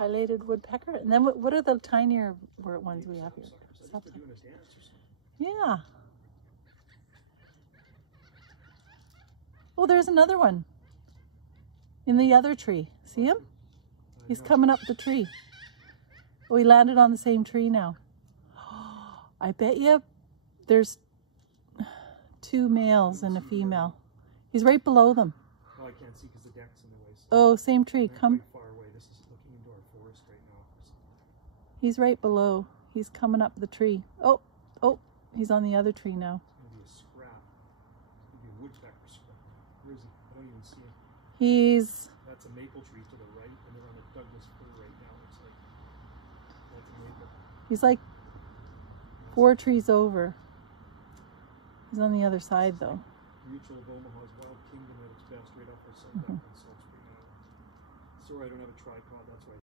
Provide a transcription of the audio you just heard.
Pileated woodpecker. And then what are the tinier ones we have here? Yeah. Oh, there's another one in the other tree. See him? He's coming up the tree. Oh, he landed on the same tree now. I bet you there's 2 males and a female. He's right below them. Oh, I can't see because the deck's in the way. So oh, same tree. Come. Far away. This is looking into our forest right now. He's right below. He's coming up the tree. Oh, he's on the other tree now. It's going to be a scrap. It's going to be a woodpecker scrap. Where is he? I don't even see him. He's... That's a maple tree to the right, and they're on a Douglas fir right now. Looks like that's a maple. He's like 4 trees over. He's on the other side though. Mutual of Omaha's wild kingdom at its best, right off our South Duck and Salt Spring Island. Sorry, I don't have a tripod. That's why.